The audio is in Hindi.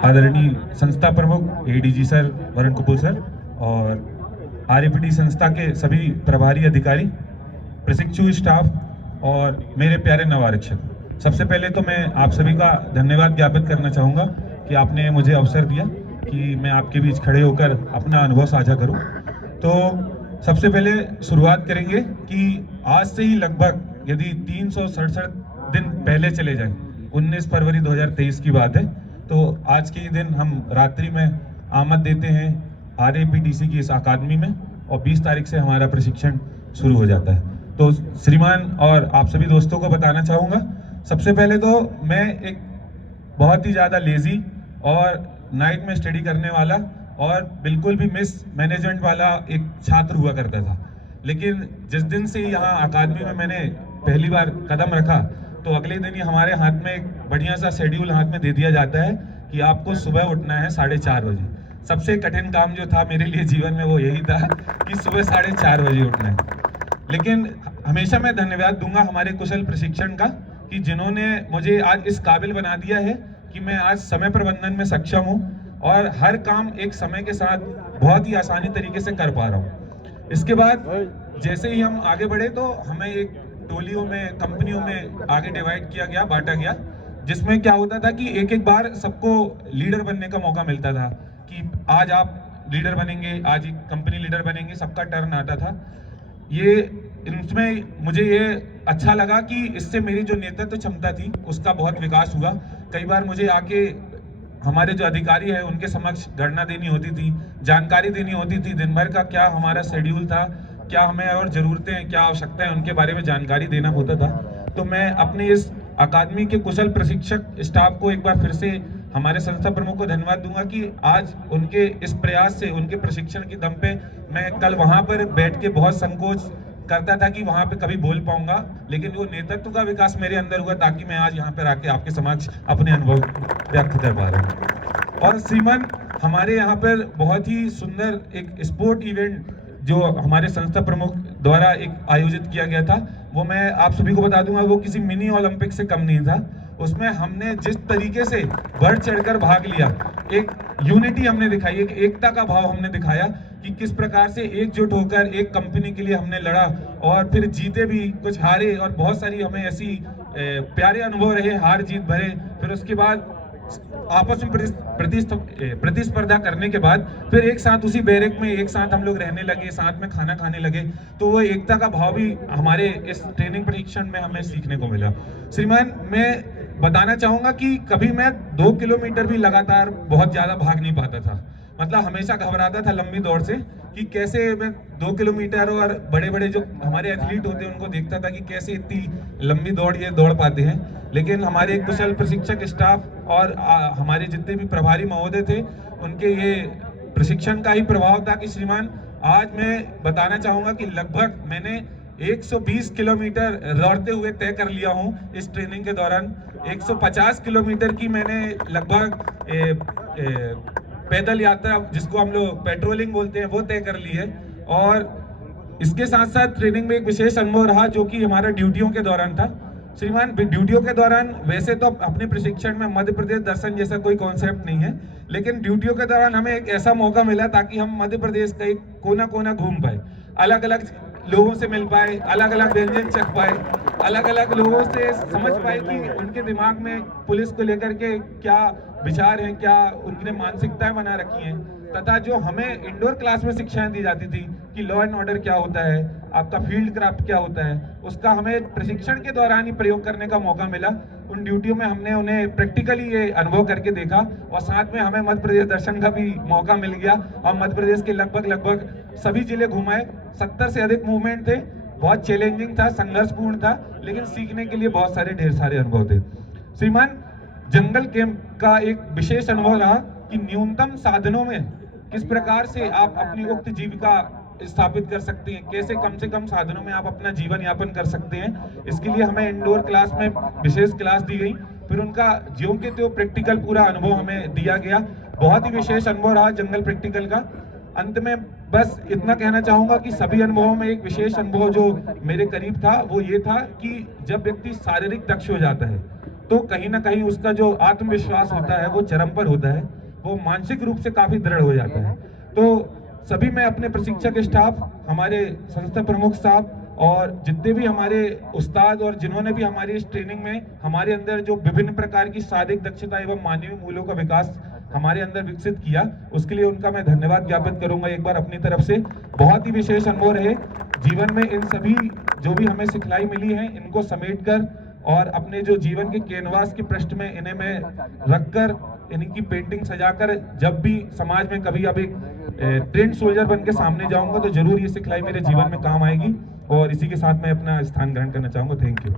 आदरणीय संस्था प्रमुख ADG sir Varun Kapoor sir और आरएपीटी संस्था के सभी प्रभारी अधिकारी, प्रशिक्षु स्टाफ और मेरे प्यारे नवारक्षक, सबसे पहले तो मैं आप सभी का धन्यवाद ज्ञापित करना चाहूँगा कि आपने मुझे अवसर दिया कि मैं आपके बीच खड़े होकर अपना अनुभव साझा करूँ। तो सबसे पहले शुरुआत करेंगे कि आज से ही लगभग यदि 367 दिन पहले चले जाएं, 19 फरवरी 2023 की बात है, तो आज के ही दिन हम रात्रि में आमद देते हैं आरएपीटीसी की इस अकादमी में और 20 तारीख से हमारा प्रशिक्षण शुरू हो जाता है। तो श्रीमान और आप सभी दोस्तों को बताना चाहूँगा, सबसे पहले तो मैं एक बहुत ही ज़्यादा लेज़ी और नाइट में स्टडी करने वाला और बिल्कुल भी मिस मैनेजमेंट वाला एक छात्र हुआ करता था। लेकिन जिस दिन से यहाँ अकादमी में मैंने पहली बार कदम रखा, तो अगले दिन ही हमारे हाथ में एक बढ़िया सा शेड्यूल हाथ में दे दिया जाता है कि आपको सुबह उठना है 4:30 बजे। सबसे कठिन काम जो था मेरे लिए जीवन में वो यही था कि सुबह 4:30 बजे उठना है। लेकिन हमेशा मैं धन्यवाद दूंगा हमारे कुशल प्रशिक्षण का कि जिन्होंने मुझे आज इस काबिल बना दिया है कि मैं आज समय प्रबंधन में सक्षम हूँ और हर काम एक समय के साथ बहुत ही आसानी तरीके से कर पा रहा हूँ। इसके बाद जैसे ही हम आगे बढ़े तो हमें एक टोलियों में, कंपनियों में आगे डिवाइड किया गया, बांटा गया, जिसमें क्या होता था कि एक एक बार सबको लीडर बनने का मौका मिलता था कि आज आप लीडर बनेंगे, आज कंपनी लीडर बनेंगे, सबका टर्न आता था। ये इनमें मुझे ये अच्छा लगा कि इससे मेरी जो नेतृत्व क्षमता थी उसका बहुत विकास हुआ। कई बार मुझे आके हमारे जो अधिकारी हैं उनके समक्ष गणना देनी होती थी, जानकारी देनी होती थी, दिन भर का क्या हमारा शेड्यूल था, क्या हमें और ज़रूरतें हैं, क्या आवश्यकताएं, उनके बारे में जानकारी देना होता था। तो मैं अपने इस अकादमी के कुशल प्रशिक्षक स्टाफ को एक बार फिर से, हमारे संस्था प्रमुख को धन्यवाद दूंगा कि आज उनके इस प्रयास से, उनके प्रशिक्षण के दम पे मैं कल वहाँ पर बैठ के बहुत संकोच करता था कि वहाँ पे कभी बोल पाऊंगा, लेकिन वो नेतृत्व का विकास मेरे अंदर हुआ ताकि मैं आज यहाँ पर आके आपके समक्ष अपने अनुभव व्यक्त कर पा रहा हूँ। और श्रीमान, हमारे यहाँ पर बहुत ही सुंदर एक स्पोर्ट इवेंट जो हमारे संस्था प्रमुख द्वारा एक आयोजित किया गया था, वो मैं आप सभी को बता दूंगा, वो किसी मिनी ओलंपिक से कम नहीं था। उसमें हमने जिस तरीके से बढ़ चढ़कर भाग लिया, एक यूनिटी हमने दिखाई, एक एकता का भाव हमने दिखाया कि किस प्रकार से एकजुट होकर एक कंपनी के लिए हमने लड़ा और फिर जीते भी, कुछ हारे और बहुत सारी हमें ऐसी प्यारे अनुभव रहे, हार जीत भरे। फिर उसके बाद आपस में प्रतिस्पर्धा करने के बाद फिर एक साथ उसी बैरक में एक साथ हम लोग रहने लगे, साथ में खाना खाने लगे। तो वो एकता का भाव भी हमारे इस ट्रेनिंग प्रशिक्षण में हमें सीखने को मिला। श्रीमान, मैं बताना चाहूँगा कि कभी मैं 2 किलोमीटर भी लगातार बहुत ज़्यादा भाग नहीं पाता था। मतलब हमेशा घबराता था लंबी दौड़ से कि कैसे मैं 2 किलोमीटर, और बड़े बड़े जो हमारे एथलीट होते हैं उनको देखता था कि कैसे इतनी लंबी दौड़ ये दौड़ पाते हैं। लेकिन हमारे कुशल प्रशिक्षक स्टाफ और हमारे जितने भी प्रभारी महोदय थे, उनके ये प्रशिक्षण का ही प्रभाव था कि श्रीमान, आज मैं बताना चाहूँगा कि लगभग मैंने 120 किलोमीटर दौड़ते हुए तय कर लिया हूँ इस ट्रेनिंग के दौरान। 150 किलोमीटर की मैंने लगभग पैदल यात्रा, जिसको हम लोग पेट्रोलिंग बोलते हैं, वो तय कर ली है। और इसके साथ साथ ट्रेनिंग में एक विशेष अनुभव रहा जो कि हमारा ड्यूटियों के दौरान था। श्रीमान, ड्यूटियों के दौरान वैसे तो अपने प्रशिक्षण में मध्य प्रदेश दर्शन जैसा कोई कॉन्सेप्ट नहीं है, लेकिन ड्यूटियों के दौरान हमें एक ऐसा मौका मिला ताकि हम मध्य प्रदेश का एक कोना कोना घूम पाए, अलग अलग लोगों से मिल पाए, अलग अलग व्यंजन चख पाए, अलग अलग लोगों से समझ पाए कि उनके दिमाग में पुलिस को लेकर के क्या विचार हैं, क्या उनकी मानसिकताएं बना रखी हैं, तथा जो हमें इंडोर क्लास में शिक्षाएं दी जाती थी कि लॉ एंड ऑर्डर क्या होता है, आपका फील्ड क्राफ्ट क्या होता है, उसका हमें प्रशिक्षण के दौरान ही प्रयोग करने का मौका मिला। उन ड्यूटियों में हमने उन्हें प्रैक्टिकली ये अनुभव करके देखा और साथ में हमें मध्य प्रदेश दर्शन का भी मौका मिल गया और मध्य प्रदेश के लगभग सभी जिले घुमाए। 70 से अधिक मूवमेंट थे, बहुत चैलेंजिंग था, संघर्षपूर्ण था, लेकिन सीखने के लिए बहुत सारे ढेर सारे अनुभव थे। श्रीमान, जंगल कैंप का एक विशेष अनुभव रहा कि न्यूनतम साधनों में किस प्रकार से आप अपनी उक्त जीविका स्थापित कर सकते हैं, कैसे कम से कम साधनों में आप अपना जीवन यापन कर सकते हैं। इसके लिए हमें इंडोर क्लास में विशेष क्लास दी गई, फिर उनका ज्यों के त्यों प्रैक्टिकल पूरा अनुभव हमें दिया गया। बहुत ही विशेष अनुभव रहा जंगल प्रैक्टिकल का। अंत में बस इतना कहना चाहूंगा कि सभी अनुभवों में एक विशेष अनुभव जो मेरे करीब था वो ये था कि जब व्यक्ति शारीरिक दक्ष हो जाता है तो कहीं ना कहीं उसका जो आत्मविश्वास होता है वो चरम पर होता है, वो मानसिक रूप से काफी दृढ़ हो जाता है। तो सभी मैं अपने प्रशिक्षक स्टाफ, हमारे संस्था प्रमुख साहब और जितने भी हमारे उस्ताद और जिन्होंने भी हमारी इस ट्रेनिंग में हमारे अंदर जो विभिन्न प्रकार की शारीरिक दक्षता एवं मानवीय मूल्यों का विकास हमारे अंदर विकसित किया, उसके लिए उनका मैं धन्यवाद ज्ञापित करूंगा एक बार अपनी तरफ से। बहुत ही विशेष अनुभव रहे जीवन में, इन सभी जो भी हमें सिखलाई मिली है इनको समेट कर और अपने जो जीवन के कैनवास के पृष्ठ में इन्हें मैं रखकर इनकी पेंटिंग सजाकर जब भी समाज में कभी अब एक ट्रेंड सोल्जर बन के सामने जाऊंगा तो जरूर ये सिखलाई मेरे जीवन में काम आएगी। और इसी के साथ मैं अपना स्थान ग्रहण करना चाहूंगा। Thank you.